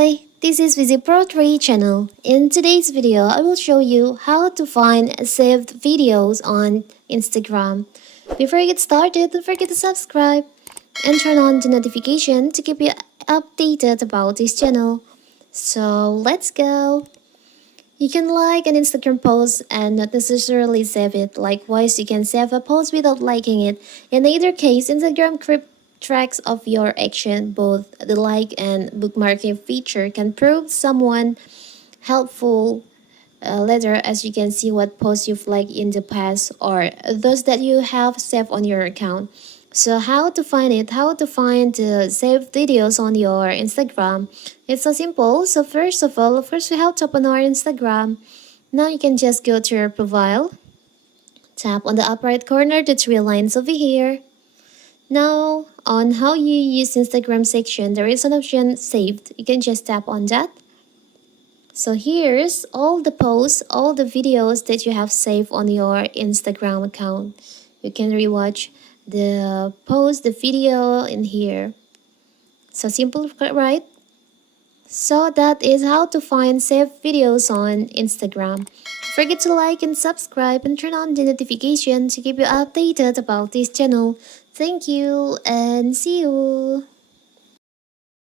Hi, this is Visit Pro 3 channel. In today's video, I will show you how to find saved videos on Instagram. Before you get started, don't forget to subscribe and turn on the notification to keep you updated about this channel. So let's go! You can like an Instagram post and not necessarily save it. Likewise, you can save a post without liking it. In either case, Instagram keeps tracks of your action. Both the like and bookmarking feature can prove someone helpful later, as you can see what posts you've liked in the past or those that you have saved on your account. So how to find it, how to find the saved videos on your Instagram. It's so simple. So first of all, we have to open our Instagram. Now you can just go to your profile, tap on the upper right corner, the three lines over here. Now on how you use Instagram section, there is an option saved. You can just tap on that. So here's all the posts, all the videos that you have saved on your Instagram account. You can rewatch the post, the video in here. So simple, right? So that is how to find saved videos on Instagram. Don't forget to like and subscribe and turn on the notification to keep you updated about this channel. Thank you and see you.